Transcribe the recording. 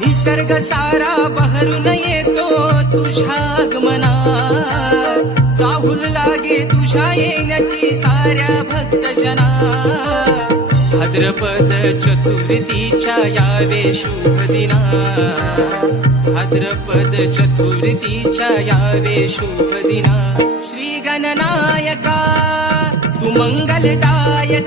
निसर्ग सारा बहरून येतो तुझ्या आगमना, चाहूल लागे तुझ्या येण्याची साऱ्या भक्तजना. भाद्रपद चतुर्थीच्या यावे शुभ दिना, भाद्रपद चतुर्थीच्या यावे शुभ दिना. श्री गणनायका तू मंगलदायका.